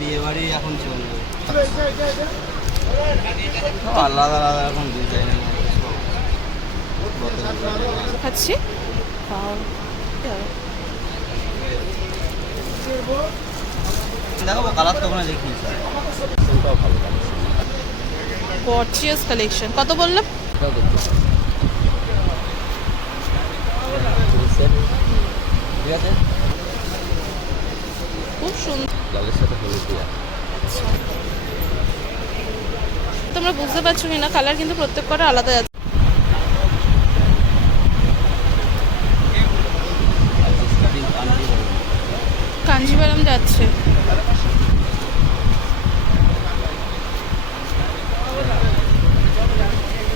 বিয়ে বাড়ি এখন চলবে। আলাদা আলাদা রকম ডিজাইনের খাচ্ছি দেখো কালার তো ওখানে দেখি গর্জিয়াস কালেকশন কত বললাম? খুব সুন্দর। লালের সাথে হলুদ দেওয়া তোমরা বুঝতে পারছ কি না কালার কিন্তু প্রত্যেক কটা আলাদা আছে। কাঞ্জিভারাম যাচ্ছে।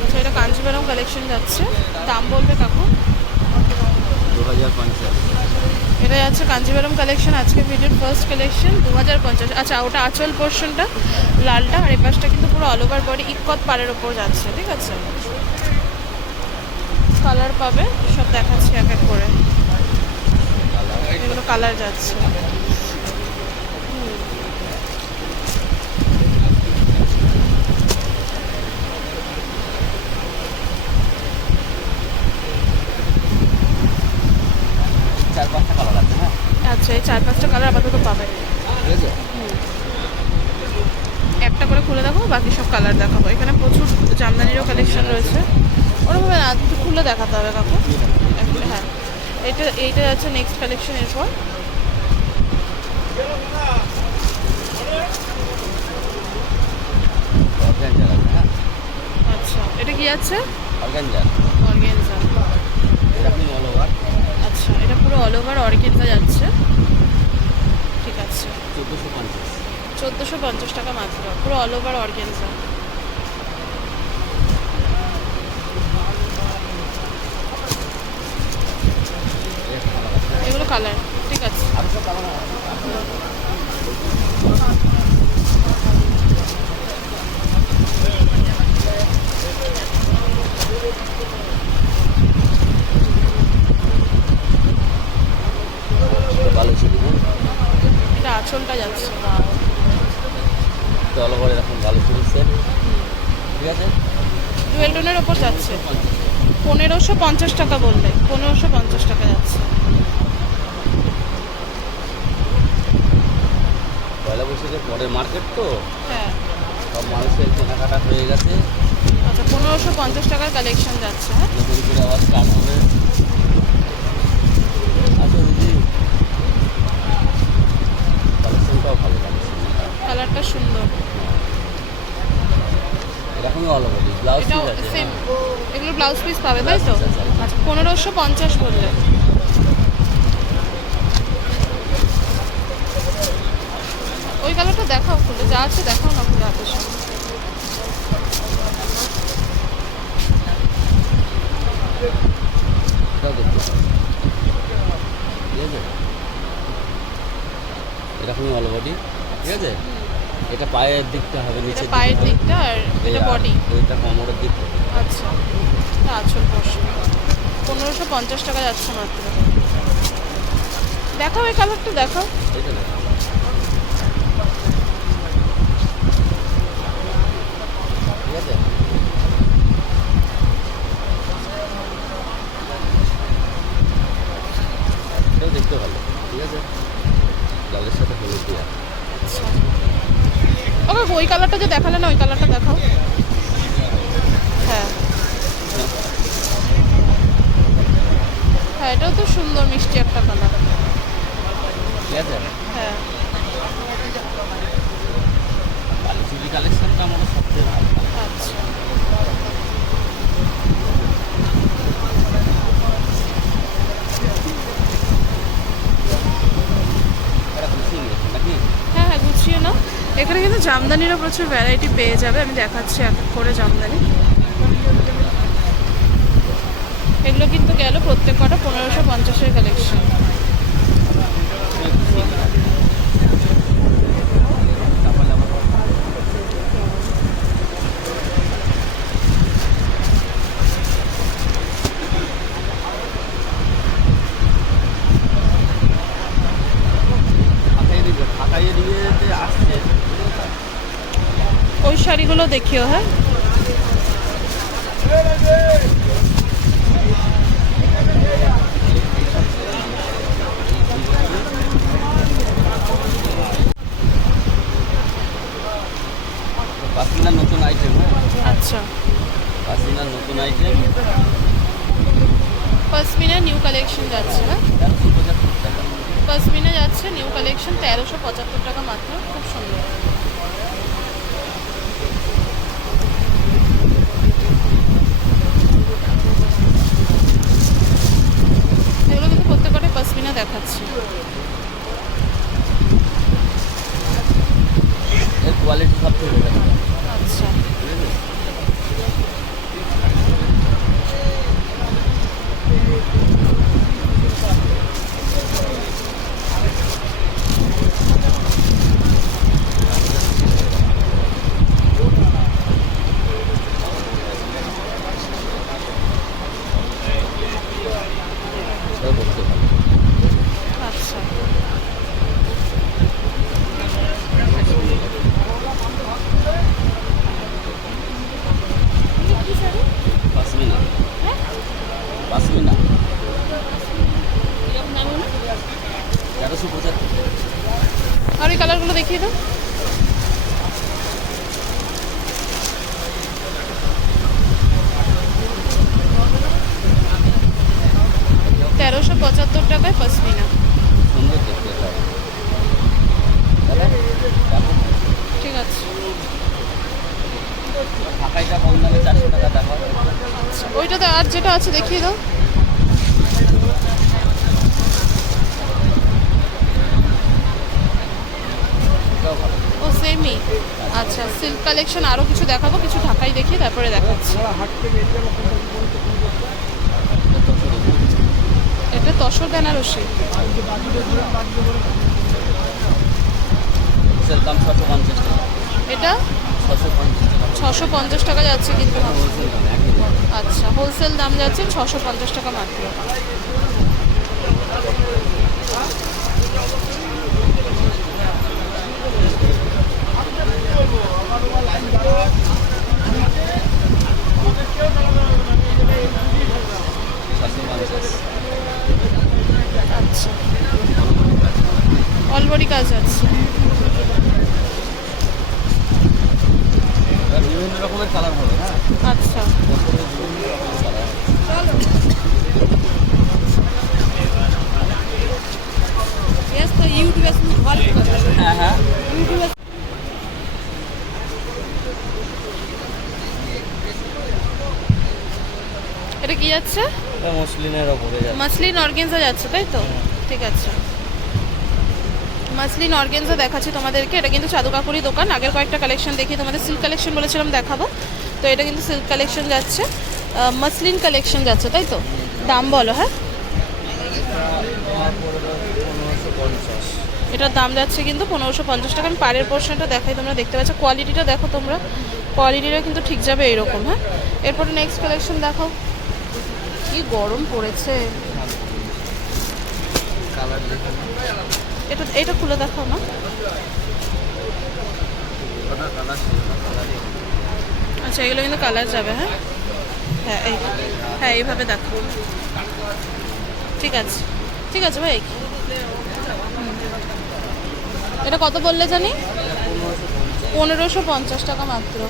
আচ্ছা এটা কাঞ্জিভারাম কালেকশন যাচ্ছে। দাম বলবে কাকু? দু হাজার পঞ্চাশ। এটা আছে কাঞ্জিভারম কালেকশন আজকে ভিডিওর ফার্স্ট কালেকশন দু হাজার পঞ্চাশ। আচ্ছা ওটা আঁচল পোর্শনটা লালটা, আর এপাশটা পাশটা কিন্তু পুরো অল ওভার বডি ইকত পাড়ের ওপর যাচ্ছে, ঠিক আছে? কালার পাবে, সব দেখাচ্ছি এক এক করে। এগুলো কালার যাচ্ছে চার পাঁচটা কালার আছে আচ্ছা চার পাঁচটা কালার আপাতত পাবে। ঠিক একটা করে খুলে দেখো বাকি সব কালার দেখাবো। এখানে প্রচুর জামদানিরও কালেকশন রয়েছে। ওরকমভাবে না একটু খুলে দেখাতে হবে কাকু। হ্যাঁ। এটা এইটা যাচ্ছে নেক্সট কালেকশন এরপর। আছে আচ্ছা এটা কি আছে? আচ্ছা এটা পুরো অল ওভার অর্গেনজা যাচ্ছে। ঠিক আছে। চোদ্দোশো পঞ্চাশ। চোদ্দোশো পঞ্চাশ টাকা মাত্র পুরো অল ওভার অর্গেনজা এগুলো কালার ঠিক আছে। ভালো ছিল হ্যাঁ? আঁচলটা যাচ্ছে। অল ওভার এরকম ভালো সেট ঠিক আছে? টোনের ওপর যাচ্ছে। পনেরোশো পঞ্চাশ টাকা বললে পনেরোশো পঞ্চাশ টাকা যাচ্ছে। পয়লা বৈশাখের পরে মার্কেট তো? হ্যাঁ। সব মানুষের কেনাকাটা হয়ে গেছে। আচ্ছা পনেরোশো পঞ্চাশ টাকার কালেকশন যাচ্ছে হ্যাঁ। নতুন করে আবার স্টার্ট হবে আচ্ছা দিদি কালেকশনটাও ভালো লাগছে কালারটা সুন্দর। এরকমই ব্লাউজ আছে সেম হ্যাঁ। এগুলো ব্লাউজ পিস পাবে তাই তো। আচ্ছা। পনেরোশো পঞ্চাশ বললে। ওই কালারটা দেখাও খুলে যা আছে দেখাও না খুলে হাতের ঠিক আছে? এরকমই অল বডি ঠিক আছে? এটা পায়ের দিকটা হবে নিচে পায়ের দিকটা। আর এটা বডি এটা কোমরের দিক আচ্ছা। এটা আঁচল পোর্শন। পনেরোশো পঞ্চাশ টাকা যাচ্ছে মাত্র। দেখাও এই কালারটা দেখাও এই তো না ঠিক আছে এটাও দেখতে ভালো ঠিক আছে লালের সাথে হলুদ দেওয়া আচ্ছা ওকে ওই কালারটা যে দেখালে না, ওই কালারটা দেখাও। হ্যাঁ। হ্যাঁ এটাও তো সুন্দর, মিষ্টি একটা কালার। হ্যাঁ। কালী কালেকশনটা আমার সবচেয়ে ভালো আচ্ছা এটা খুশি নাকি হ্যাঁ হ্যাঁ গুছিয়ে নাও এখানে কিন্তু জামদানিরও প্রচুর ভ্যারাইটি পেয়ে যাবে, আমি দেখাচ্ছি এক করে জামদানি। এগুলো কিন্তু গেল প্রত্যেক কটা পনেরোশো পঞ্চাশের কালেকশন তারপরে আবার ফাঁকাইয়ে দিবে ফাঁকাইয়ে দিবে ইয়েতে আসছে ওই শাড়িগুলো দেখিও হ্যাঁ পাসমিনার নতুন আইটেম হ্যাঁ আচ্ছা পাসমিনার নতুন আইটেম পশমিনা নিউ কালেকশন যাচ্ছে হ্যাঁ তেরোশো পঁচাত্তর টাকা পশমিনা যাচ্ছে নিউ কালেকশন তেরোশো পঁচাত্তর টাকা মাত্র খুব সুন্দর এগুলো কিন্তু প্রত্যেকটাই পশমিনা দেখাচ্ছে এর কোয়ালিটি সব থেকে ভালো আচ্ছা সব করতে ভালো আচ্ছা পাসমিনা পাসমিনা আর এই কালারগুলো দেখিয়ে দাও। তেরোশো পঁচাত্তর টাকায় পশমিনা। ঠিক আছে। আচ্ছা। ওইটাতে আর যেটা আছে দেখিয়ে দাও। এটাও ভালো। ও সেমই আচ্ছা সিল্ক কালেকশন আরও কিছু দেখাবো কিছু ঢাকাই দেখিয়ে তারপরে দেখাচ্ছি। এটা তসর বেনারসি। সেল দাম ছশো পঞ্চাশ টাকা। এটা? ছশো পঞ্চাশ টাকা। যাচ্ছে কিন্তু। আচ্ছা হোলসেল দাম যাচ্ছে ছশো পঞ্চাশ টাকা মাত্র ছশো পঞ্চাশ আচ্ছা অলবডি কাজ আছে। বিভিন্ন রকমের কালার হবে হ্যাঁ আচ্ছা রকমের কালার হ্যাঁ। হ্যাঁ এটা কি যাচ্ছে? মসলিনের ওপরে যাবে মাসলিন অর্গেনজা যাচ্ছে তাই তো? ঠিক আছে। মাসলিন অর্গেনজা দেখাচ্ছি তোমাদেরকে। এটা কিন্তু চাদু কাকুরি দোকান। আগের কয়েকটা কালেকশন দেখি তোমাদের সিল্ক কালেকশন বলেছিলাম দেখাবো। তো এটা কিন্তু সিল্ক কালেকশন যাচ্ছে। মাসলিন কালেকশন যাচ্ছে তাই তো? দাম বলো হ্যাঁ? এটার দাম যাচ্ছে কিন্তু পনেরোশো পঞ্চাশ টাকা। আমি পাড়ের পোর্শনটা দেখাই তোমরা দেখতে পাচ্ছ। কোয়ালিটিটা দেখো তোমরা। কোয়ালিটিটা কিন্তু ঠিক যাবে এরকম হ্যাঁ? এরপরে নেক্সট কালেকশন দেখো কি গরম পড়েছে? এটা এটা খুলে দেখাও না। আচ্ছা এগুলো কিন্তু কালার যাবে হ্যাঁ? হ্যাঁ এই হ্যাঁ এইভাবে দেখো ঠিক আছে। ঠিক আছে ভাই। এটা কত বললে জানি? পনেরোশো পঞ্চাশ টাকা মাত্র।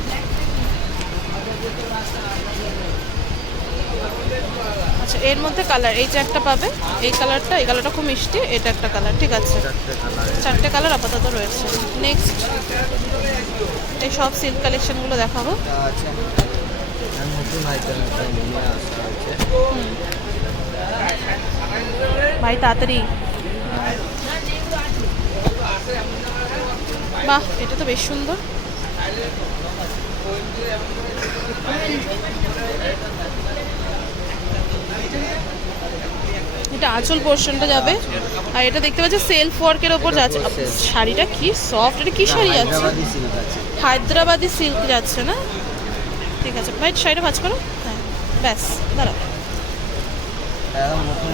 আচ্ছা এর মধ্যে কালার এই যে একটা পাবে এই কালারটা এই কালারটা খুব মিষ্টি এটা একটা কালার ঠিক আছে? চারটে কালার আপাতত রয়েছে। নেক্সট এই সব সিল্ক কালেকশনগুলো দেখাবো। হয়েছে। ভাই তাড়াতাড়ি। বাহ এটা তো বেশ সুন্দর। এটা আঁচল পোর্শনটা যাবে। আর এটা দেখতে পাচ্ছি সেলফ ওয়ার্কের ওপর যাচ্ছে। শাড়িটা কি সফট এটা কি শাড়ি যাচ্ছে? হায়দ্রাবাদি সিল্ক যাচ্ছে না? ঠিক আছে ভাই শাড়িটা ভাজ করো। হ্যাঁ ব্যাস দাঁড়াও।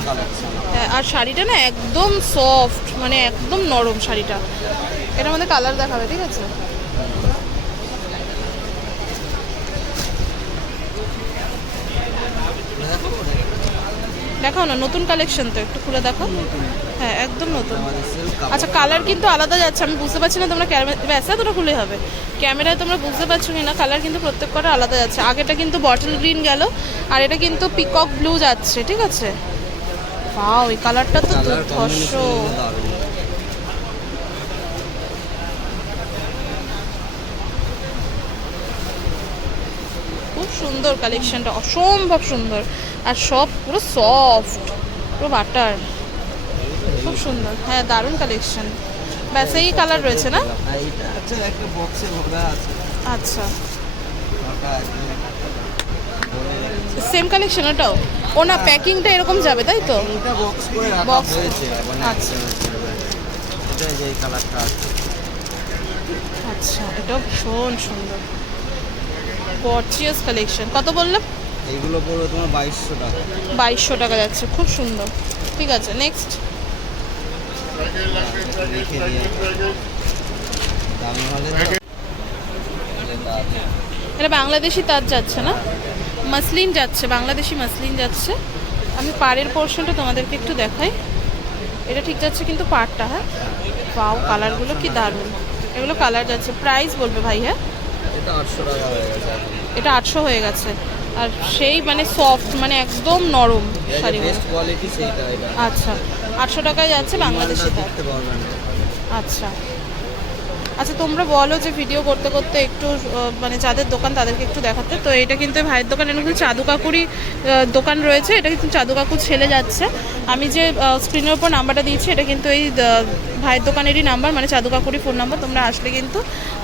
কালেকশন হ্যাঁ আর শাড়িটা না একদম সফট মানে একদম নরম শাড়িটা। এটার মধ্যে কালার দেখাবে ঠিক আছে? দেখাও না নতুন কালেকশন তো একটু খুলে দেখো। হ্যাঁ একদম নতুন। আচ্ছা কালার কিন্তু আলাদা যাচ্ছে আমি বুঝতে পারছি না তোমরা ক্যামেরা ব্যাস এতটা খুলে হবে। ক্যামেরায় তোমরা বুঝতে পারছ কি না কালার কিন্তু প্রত্যেক কটা আলাদা যাচ্ছে। আগেটা কিন্তু বটল গ্রিন গেল আর এটা কিন্তু পিকক ব্লু যাচ্ছে ঠিক আছে? বাও এই কালারটা তো দুর্ধর্ষ। খুব সুন্দর কালেকশনটা অসম্ভব সুন্দর। আর সব পুরো সফট পুরো বাটার খুব সুন্দর। হ্যাঁ দারুণ কালেকশন ব্যাস এই কালার রয়েছে না? আচ্ছা। সেম কালেকশন ওটাও? ও না প্যাকিংটা এরকম যাবে তাই তো? বক্স মানে আচ্ছা। আচ্ছা এটাও ভীষণ সুন্দর। গর্জিয়াস কালেকশন কত বললাম? এইগুলো পড়বে তোমার বাইশশো টাকা। বাইশশো টাকা যাচ্ছে খুব সুন্দর। ঠিক আছে নেক্সট লিখে দিয়ে এটা বাংলাদেশি তাঁত যাচ্ছে না? মাসলিন যাচ্ছে বাংলাদেশি মাসলিন যাচ্ছে। আমি পাড়ের পোর্শনটা তোমাদেরকে একটু দেখাই। এটা ঠিক যাচ্ছে কিন্তু পাড়টা হ্যাঁ? পাও কালারগুলো কি দারুণ। এগুলো কালার যাচ্ছে। প্রাইস বলবে ভাই হ্যাঁ? এটা আটশো হয়ে গেছে। আর সেই মানে সফট মানে একদম নরম শাড়িগুলো আচ্ছা আটশো টাকায় যাচ্ছে বাংলাদেশি। আচ্ছা। আচ্ছা তোমরা বলো যে ভিডিও করতে করতে একটু মানে যাদের দোকান তাদেরকে একটু দেখাতে। তো এটা কিন্তু ভাইয়ের দোকান এটা কিন্তু চাদু কাকুরই দোকান রয়েছে। এটা কিন্তু চাদু কাকুর ছেলে যাচ্ছে। আমি যে স্ক্রিনের ওপর নাম্বারটা দিয়েছি এটা কিন্তু এই ভাইয়ের দোকানেরই নাম্বার মানে চাদু কাকুরই ফোন নাম্বার তোমরা আসলে কিন্তু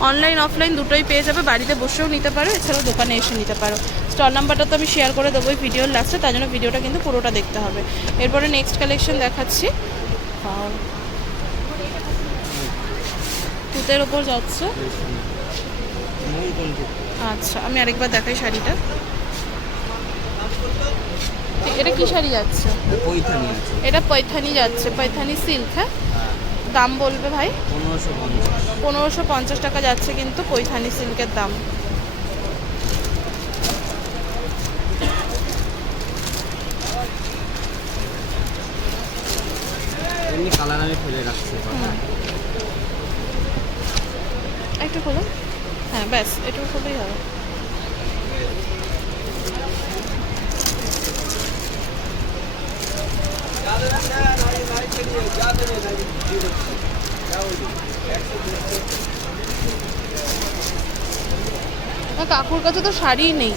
অনলাইন অফলাইন দুটোই পেয়ে যাবে। বাড়িতে বসেও নিতে পারো এছাড়াও দোকানে এসে নিতে পারো। স্টল নাম্বারটা তো আমি শেয়ার করে দেবো এই ভিডিওর লাস্টে তার জন্য ভিডিওটা কিন্তু পুরোটা দেখতে হবে। এরপরে নেক্সট কালেকশন দেখাচ্ছি. তুতের ওপর যাচ্ছে? আচ্ছা আমি আরেকবার দেখাই শাড়িটা। এটা কি শাড়ি যাচ্ছে? এটা পৈথানি যাচ্ছে পৈথানি সিল্ক হ্যাঁ? হ্যাঁ। দাম বলবে ভাই? পনেরোশো পঞ্চাশ। টাকা যাচ্ছে কিন্তু পৈথানি সিল্কের দাম। এমনি কালার আমি ফেলে রাখছি। একটু খোলো হ্যাঁ ব্যাস একটু খুবই হবে। কাকুর কাছে তো শাড়ি নেই।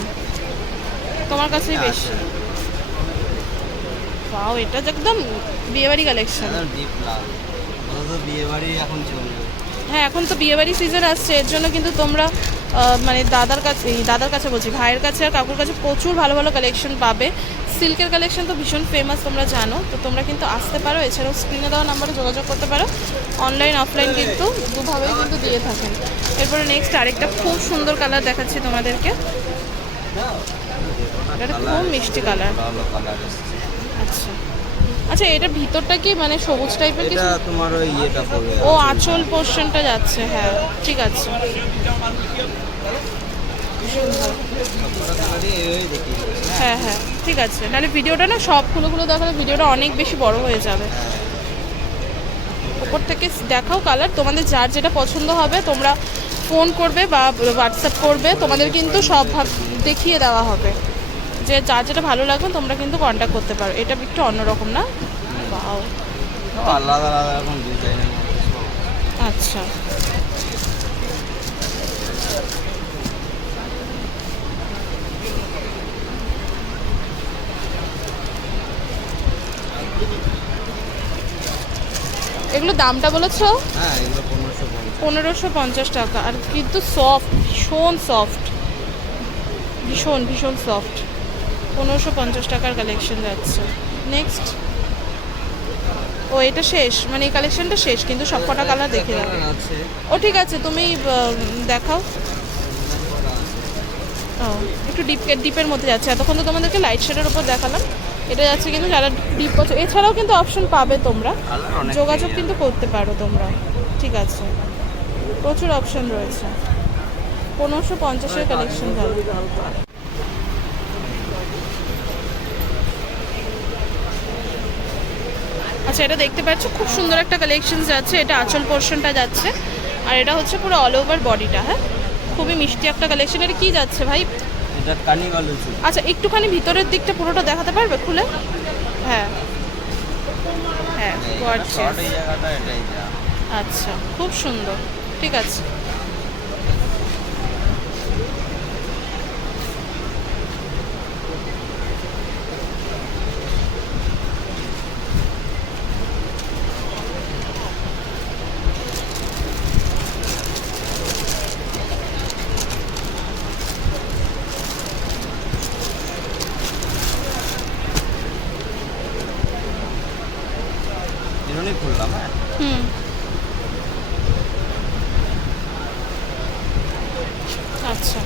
তোমার কাছেই বেশি। পাও এটা একদম বিয়েবাড়ি কালেকশন ডিপ লাল তো বিয়ে এখন চলবে। হ্যাঁ এখন তো বিয়েবাড়ি সিজন আসছে এর জন্য কিন্তু তোমরা মানে দাদার কাছে দাদার কাছে বলছি ভাইয়ের কাছে আর কাকুর কাছে প্রচুর ভালো ভালো কালেকশন পাবে। সিল্কের কালেকশন তো ভীষণ ফেমাস তোমরা জানো। তো তোমরা কিন্তু আসতে পারো এছাড়াও স্ক্রিনে দেওয়া নাম্বারে যোগাযোগ করতে পারো। অনলাইন অফলাইন কিন্তু দুভাবেই কিন্তু দিয়ে থাকেন। এরপরে নেক্সট আরেকটা খুব সুন্দর কালার দেখাচ্ছি তোমাদেরকে। এটা খুব মিষ্টি কালার আচ্ছা। আচ্ছা এটার ভিতরটা কি মানে সবুজ টাইপের কিছু? এটা তোমার ওই ইয়েটা পড়বে ও আঁচল। পোর্শনটা যাচ্ছে হ্যাঁ ঠিক আছে। হ্যাঁ হ্যাঁ ঠিক আছে। নাহলে ভিডিওটা না সবগুলোগুলো দেখালে ভিডিওটা অনেক বেশি বড় হয়ে যাবে। ওপর থেকে দেখাও কালার তোমাদের যার যেটা পছন্দ হবে তোমরা ফোন করবে বা হোয়াটসঅ্যাপ করবে তোমাদের কিন্তু সব ভাগ দেখিয়ে দেওয়া হবে। যে যা যেটা ভালো লাগবে তোমরা কিন্তু কন্ট্যাক্ট করতে পারো। এটা একটু অন্যরকম না? বাও আলাদা আলাদা মধ্যে সব। আচ্ছা। এগুলো দামটা বলেছ? হ্যাঁ পনেরোশো পঞ্চাশ। টাকা। আর কিন্তু সফট ভীষণ সফট ভীষণ ভীষণ সফট পনেরোশো পঞ্চাশ টাকার কালেকশন যাচ্ছে। নেক্সট ও এটা শেষ। মানে এই কালেকশনটা শেষ কিন্তু সব কটা কালার দেখে ও ঠিক আছে তুমি দেখাও। ও একটু ডিপ ডিপের মধ্যে যাচ্ছে। এতক্ষণ তো তোমাদেরকে লাইট শেডের উপর দেখালাম। এটা যাচ্ছে কিন্তু যারা ডিপ এছাড়াও কিন্তু অপশন পাবে তোমরা। যোগাযোগ কিন্তু করতে পারো তোমরা। ঠিক আছে। প্রচুর অপশন রয়েছে। পনেরোশো পঞ্চাশের কালেকশন যাবে। আচ্ছা এটা দেখতে পাচ্ছ খুব সুন্দর একটা কালেকশন যাচ্ছে এটা আঁচল পোর্শনটা যাচ্ছে আর এটা হচ্ছে পুরো অল ওভার বডিটা হ্যাঁ? খুবই মিষ্টি একটা কালেকশন এটা কি যাচ্ছে ভাই? এটা কার্নিভাল আচ্ছা একটুখানি ভিতরের দিকটা পুরোটা দেখাতে পারবে খুলে? হ্যাঁ। হ্যাঁ যা। আচ্ছা খুব সুন্দর ঠিক আছে এরকমই খুললাম হ্যাঁ হুম আচ্ছা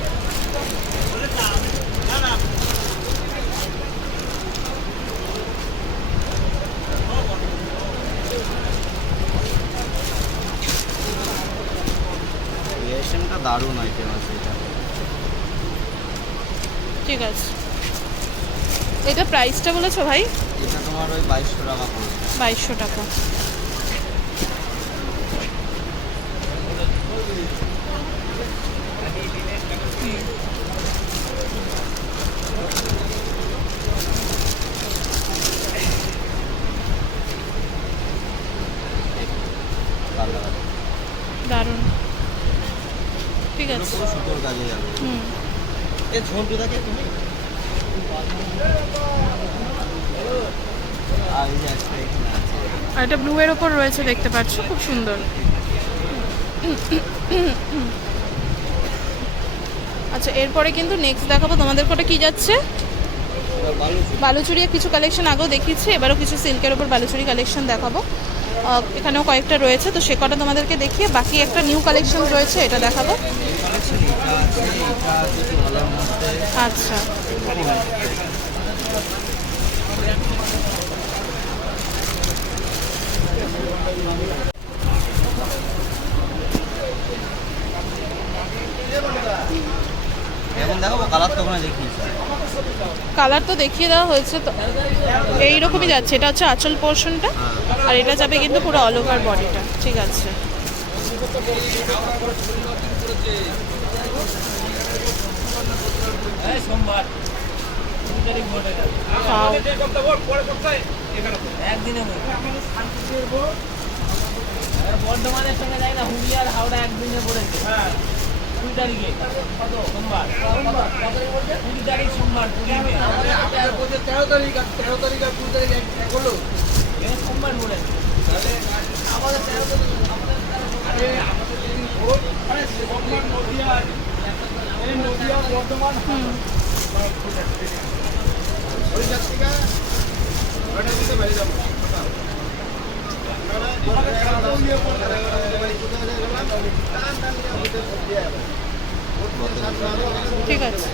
রিয়েকশনটা দারুণ আইটেম আছে এটা ঠিক আছে এটা প্রাইসটা বলেছ ভাই? এটা তোমার ওই বাইশশো টাকা পড়বে বাইশশো টাকা। কালার দারুণ। ঠিক আছে। হুম। এ ঝোলটি থাকে তুমি? আর এটা ব্লু এর ওপর রয়েছে, দেখতে পাচ্ছ? খুব সুন্দর। আচ্ছা এরপরে কিন্তু নেক্সট দেখাবো। তোমাদের কোটা কি যাচ্ছে। বালুচুরির কিছু কালেকশন আগেও দেখিয়েছি, এবারও কিছু সিল্কের ওপর বালুচুরি কালেকশন দেখাবো। এখানেও কয়েকটা রয়েছে, তো সে কটা তোমাদেরকে দেখিয়ে বাকি একটা নিউ কালেকশন রয়েছে, এটা দেখাবো। আচ্ছা। কালার তো দেখিয়ে দেওয়া হয়েছে তো। এইরকমই যাচ্ছে এটা হচ্ছে আঁচল পোর্শনটা হ্যাঁ। আর এটা যাবে কিন্তু পুরো অল ওভার বডিটা ঠিক আছে। Wow. বর্ধমানের সঙ্গে যাই না হুগলিয়ার হাওড়া একদিনে পড়েছে কুড়ি তারিখে সোমবার কুড়ি তারিখ সোমবার তেরো তারিখ আর তেরো তারিখ আর কুড়ি তারিখ হলো সোমবার পড়েছে আমাদের তেরো তারিখ আরে আমাদের নদিয়া নদিয়া বর্ধমান ঠিক আছে।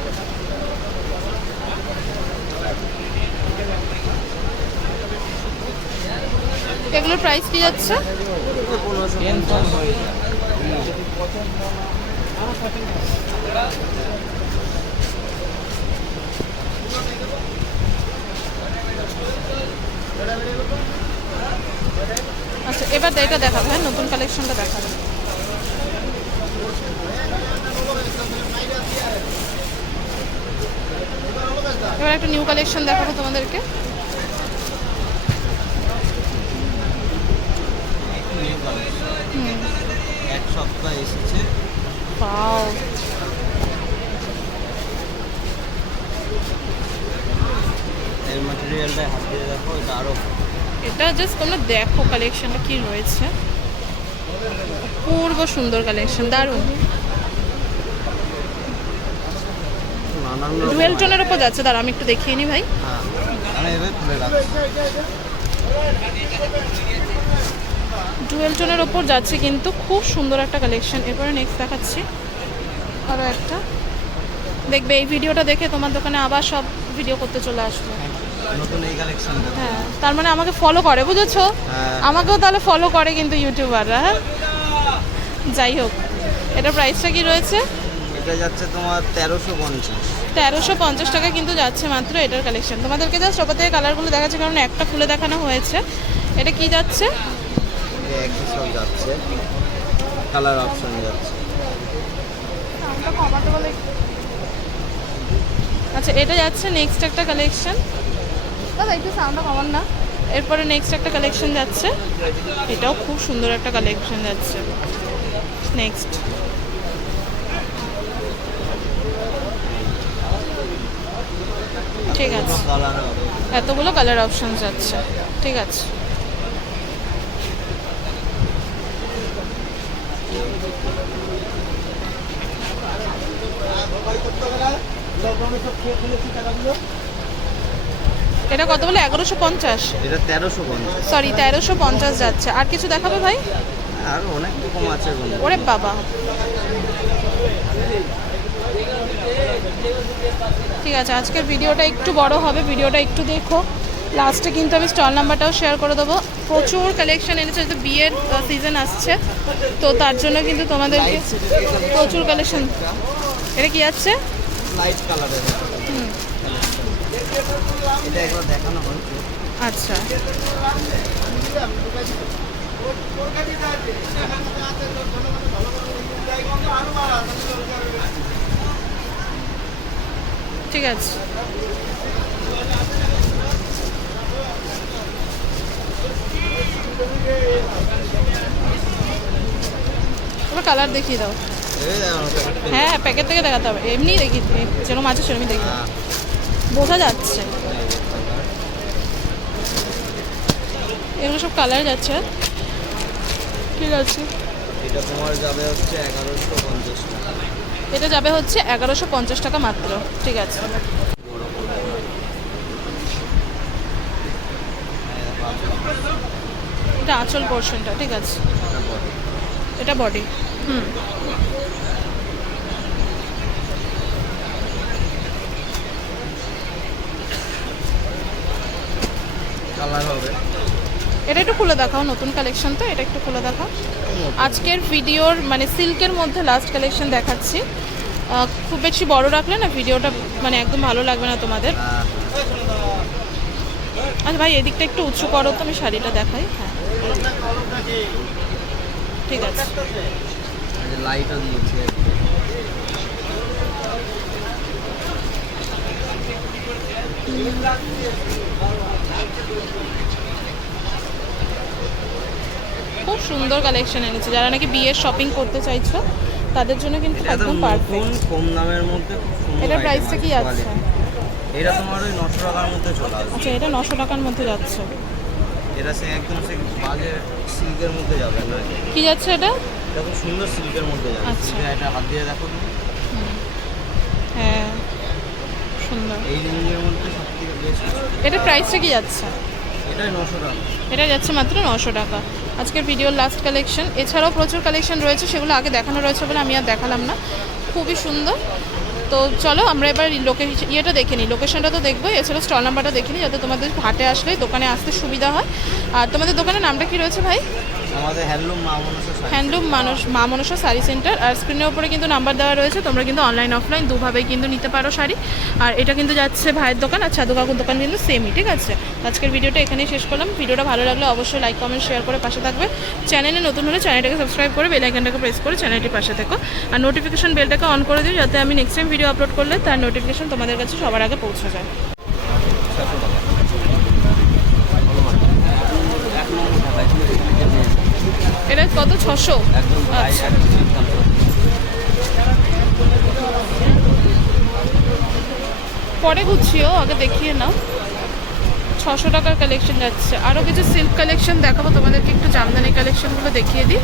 এগুলোর প্রাইস কি যাচ্ছে হয়ে যায় আচ্ছা এবার এটা দেখাবো হ্যাঁ নতুন কালেকশনটা দেখাবো। এবার একটা নিউ কালেকশন দেখাবো তোমাদেরকে। এক সপ্তাহ এসেছে। পাও এর ম্যাটেরিয়ালটা হাত দিয়ে দেখো এটা আরও এটা জাস্ট তোমরা দেখো কালেকশনটা কি রয়েছে। পূর্ব সুন্দর কালেকশন দারুণ। ডুয়েল টোনের উপর যাচ্ছে দাঁড়া আমি একটু দেখিয়ে নিই ভাই। ডুয়েল টোনের ওপর যাচ্ছে কিন্তু খুব সুন্দর একটা কালেকশন এরপরে নেক্সট দেখাচ্ছি আরও একটা। দেখবে এই ভিডিওটা দেখে তোমার দোকানে আবার সব ভিডিও করতে চলে আসবে। নতুন এই কালেকশনটা হ্যাঁ তার মানে আমাকে ফলো করে বুঝেছ? হ্যাঁ। আমাকেও তাহলে ফলো করে কিন্তু ইউটিউবাররা হ্যাঁ? যাই হোক এটা প্রাইসটা কি রয়েছে? এটা যাচ্ছে তোমার তেরোশো পঞ্চাশ। তেরোশো পঞ্চাশ টাকা কিন্তু যাচ্ছে মাত্র এটার কালেকশন তোমাদেরকে জাস্ট ওপর থেকে কালারগুলো দেখাচ্ছে কারণ একটা খুলে দেখানো হয়েছে। এটা কি যাচ্ছে? সব যাচ্ছে। কালার অপশন যাচ্ছে। আচ্ছা এটা যাচ্ছে নেক্সট একটা কালেকশন দাদা, একটু সাউন্ডটা কমান না। এরপরে নেক্সট একটা কালেকশন যাচ্ছে। এটাও খুব সুন্দর একটা কালেকশন যাচ্ছে। নেক্সট ঠিক আছে। এতগুলো কালার অপশন যাচ্ছে। ঠিক আছে। এটা কত বলে? এগারোশো পঞ্চাশ। এটা তেরোশো পঞ্চাশ। সরি তেরোশো পঞ্চাশ যাচ্ছে। আর কিছু দেখাবে ভাই? আর অনেক রকম আছে ওরে বাবা। ঠিক আছে আজকের ভিডিওটা একটু বড় হবে। ভিডিওটা একটু দেখো। লাস্টে কিন্তু আমি স্টল নাম্বারটাও শেয়ার করে দেবো। প্রচুর কালেকশন এনেছে যেহেতু বিয়ের সিজন আসছে। তো তার জন্য কিন্তু তোমাদেরকে প্রচুর কালেকশন এটা কি আছে? লাইট কালারের এটা একবার দেখানো হয়েছে। আচ্ছা। ঠিক আছে। কালার দেখিয়ে দাও। হ্যাঁ প্যাকেট থেকে দেখাতে হবে। এমনি দেখি যেরকম আছে সেরকমই দেখি। হ্যাঁ, বোঝা যাচ্ছে। এগুলো সব কালার যাচ্ছে। ঠিক আছে। এটা তোমার যাবে হচ্ছে এগারোশো পঞ্চাশ টাকা। এটা যাবে হচ্ছে এগারোশো পঞ্চাশ টাকা মাত্র। ঠিক আছে। এটা আঁচল পোর্শনটা ঠিক আছে। এটা বডি হুম। কালার হবে। এটা একটু খুলে দেখাও নতুন কালেকশন তো এটা একটু খুলে দেখাও। আজকের ভিডিওর মানে সিল্কের মধ্যে লাস্ট কালেকশন দেখাচ্ছি। খুব বেশি বড় রাখলে না ভিডিওটা মানে একদম ভালো লাগবে না তোমাদের। হ্যাঁ। আচ্ছা ভাই এদিকটা একটু উঁচু করো তো আমি শাড়িটা দেখাই। হ্যাঁ। ঠিক আছে। লাইটও দিয়েছি খুব সুন্দর কালেকশন এনেছে। যারা নাকি বিয়ের শপিং করতে চাইছো তাদের জন্য কিন্তু একদম পারফেক্ট কম দামের মধ্যে item প্রাইসটা কি আছে এটা তোমার ওই নশো টাকার মধ্যে চলে আসবে। আচ্ছা এটা নশো টাকার মধ্যে যাচ্ছে। এটা সে একদম সে বাজে সিল্কের মধ্যে যাবে না? কি যাচ্ছে এটা? এটা খুব সুন্দর সিল্কের মধ্যে যাবে। আচ্ছা। এটা হাত দিয়ে দেখো তুমি। হ্যাঁ সুন্দর। এই রেঞ্জের মধ্যে এটার প্রাইসটা কি যাচ্ছে? এটা যাচ্ছে মাত্র নশো টাকা। আজকের ভিডিওর লাস্ট কালেকশন এছাড়াও প্রচুর কালেকশন রয়েছে সেগুলো আগে দেখানো রয়েছে বলে আমি আর দেখালাম না। খুবই সুন্দর। তো চলো আমরা এবার লোকে ইয়েটা দেখে নিই। লোকেশনটা তো দেখব এছাড়া স্টল নাম্বারটা দেখে নিই যাতে তোমাদের হাটে আসলে দোকানে আসতে সুবিধা হয়। আর তোমাদের দোকানের নামটা কি রয়েছে ভাই? আমাদের হ্যান্ডলুম মা মনসা হ্যান্ডলুম মানুষ মা মনসা শাড়ি সেন্টার আর স্ক্রিনের উপরে কিন্তু নাম্বার দেওয়া রয়েছে তোমরা কিন্তু অনলাইন অফলাইন দুভাবেই কিন্তু নিতে পারো শাড়ি। আর এটা কিন্তু যাচ্ছে ভাইয়ের দোকান আর ছাদু কাকুর দোকান কিন্তু সেমই ঠিক আছে? আজকের ভিডিওটা এখানেই শেষ করলাম। ভিডিওটা ভালো লাগলে অবশ্যই লাইক কমেন্ট শেয়ার করে পাশে থাকবে। চ্যানেলে নতুন হলে চ্যানেলটাকে সাবস্ক্রাইব করে বেল আইকনটাকে প্রেস করে চ্যানেলটির পাশে থেকো। আর নোটিফিকেশন বেলটাকে অন করে দিও যাতে আমি নেক্সট টাইম ভিডিও আপলোড করলে তার নোটিফিকেশন তোমাদের কাছে সবার আগে পৌঁছে যায় এটা কত? ছশো? আচ্ছা। পরে গুছিও আগে দেখিয়ে নাও। ছশো টাকার কালেকশন যাচ্ছে। আরও কিছু সিল্ক কালেকশন দেখাবো তোমাদেরকে একটু জামদানি কালেকশনগুলো দেখিয়ে দিই।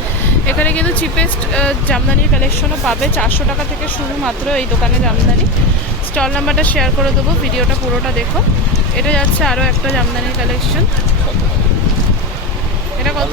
এখানে কিন্তু চিপেস্ট জামদানির কালেকশনও পাবে। চারশো টাকা থেকে শুরু মাত্র এই দোকানে জামদানি। স্টল নাম্বারটা শেয়ার করে দেবো ভিডিওটা পুরোটা দেখো। এটা যাচ্ছে আরও একটা জামদানির কালেকশন এটা কত?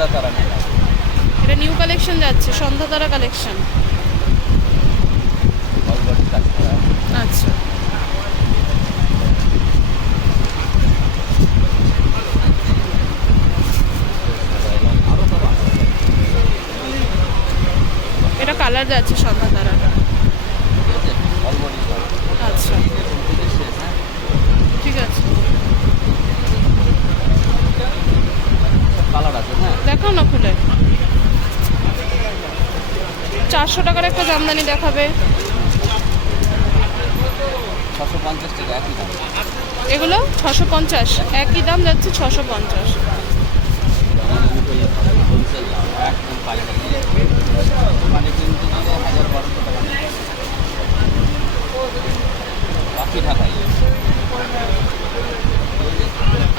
সন্ধ্যা তারা মেলা এটা নিউ কালেকশন যাচ্ছে সন্ধ্যাতারা কালেকশন। আচ্ছা। এটা কালার যাচ্ছে সন্ধ্যাতারা ঠিক আছে অলবডি কাজ আচ্ছা থেকে শেষ হ্যাঁ ঠিক আছে কালার আছে হ্যাঁ দেখাও না খুলে। চারশো টাকার একটা জামদানি দেখাবে। এগুলো? ছশো পঞ্চাশ। একই দাম যাচ্ছে ছশো পঞ্চাশ।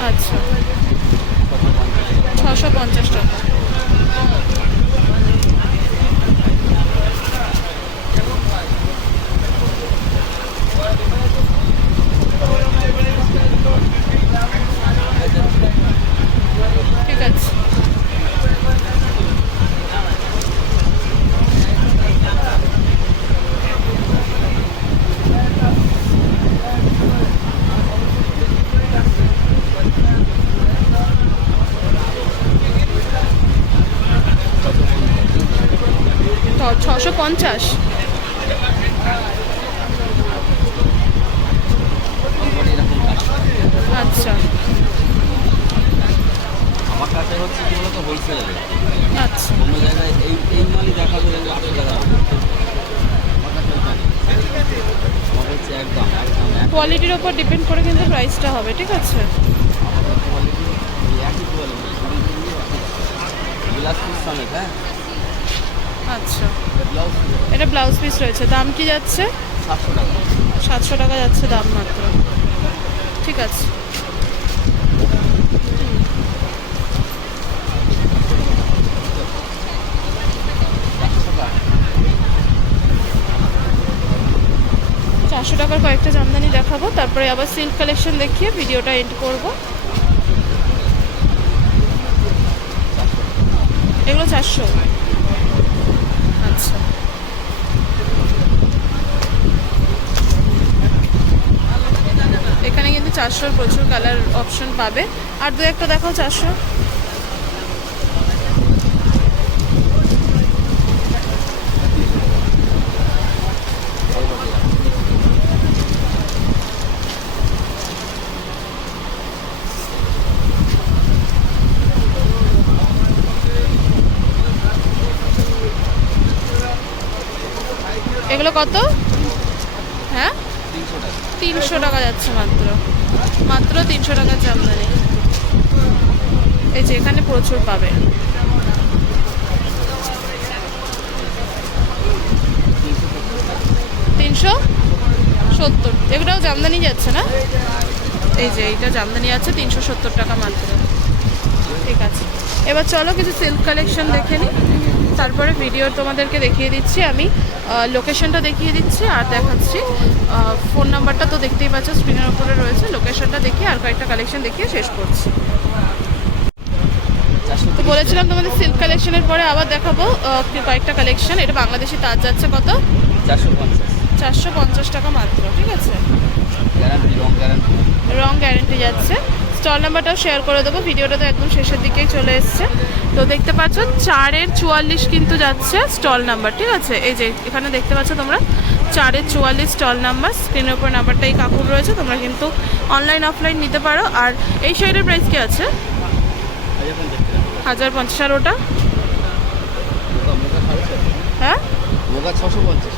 আচ্ছা। ছশো পঞ্চাশ ছশো পঞ্চাশ টাকা। টাকা ঠিক আছে ছ- ছশো পঞ্চাশ। আচ্ছা। আমার কাছে হচ্ছে কি বলতো আচ্ছা। অন্য জায়গায় এই এই মালই আটশো টাকা একদম কোয়ালিটির ওপর ডিপেন্ড করে কিন্তু প্রাইসটা হবে ঠিক আছে? সমেত হ্যাঁ? আচ্ছা। এটা ব্লাউজ পিস রয়েছে। দাম কি যাচ্ছে? সাতশো টাকা। যাচ্ছে দাম মাত্র। ঠিক আছে। চারশো টাকার কয়েকটা জামদানি দেখাবো। তারপরে আবার সিল্ক কালেকশন দেখিয়ে ভিডিওটা এন্ড করব। এগুলো চারশো আচ্ছা এখানে কিন্তু চারশোর প্রচুর কালার অপশন পাবে। আর দু একটা দেখাও চারশো। এগুলো কত? হ্যাঁ? তিনশো টাকা যাচ্ছে মাত্র। মাত্র তিনশো টাকার জামদানি এই যে এখানে প্রচুর পাবে তিনশো সত্তর। এগুলোও জামদানি যাচ্ছে না? এই যে এইটা জামদানি আছে, তিনশো সত্তর টাকা মাত্র। ঠিক আছে। এবার চলো কিছু সিল্ক কালেকশন দেখে নিই তারপরে ভিডিও তোমাদেরকে দেখিয়ে দিচ্ছি আমি। লোকেশনটা দেখিয়ে দিচ্ছি আর দেখাচ্ছি। ফোন নাম্বারটা তো দেখতেই পাচ্ছ স্ক্রিনের উপরে রয়েছে। লোকেশনটা দেখিয়ে আর কয়েকটা কালেকশন দেখিয়ে শেষ করছি। তো বলেছিলাম তোমাদের সিল্ক কালেকশনের পরে আবার দেখাবো কয়েকটা কালেকশন এটা বাংলাদেশি তাজ যাচ্ছে কত? চারশো পঞ্চাশ চারশো পঞ্চাশ টাকা মাত্র ঠিক আছে? রং গ্যারেন্টি যাচ্ছে। স্টল নাম্বারটাও শেয়ার করে দেবো। ভিডিওটা তো একদম শেষের দিকেই চলে এসছে। তো দেখতে পাচ্ছ চারের চুয়াল্লিশ কিন্তু যাচ্ছে স্টল নাম্বার ঠিক আছে? এই যে এখানে দেখতে পাচ্ছ তোমরা চারের চুয়াল্লিশ স্টল নাম্বার। স্ক্রিনের উপর নাম্বারটা এই কাকুর রয়েছে তোমরা কিন্তু অনলাইন অফলাইন নিতে পারো। আর এই শাড়ির প্রাইস কি আছে? হাজার পঞ্চাশ। আর ওটা? হ্যাঁ? মুগা ছশো পঞ্চাশ।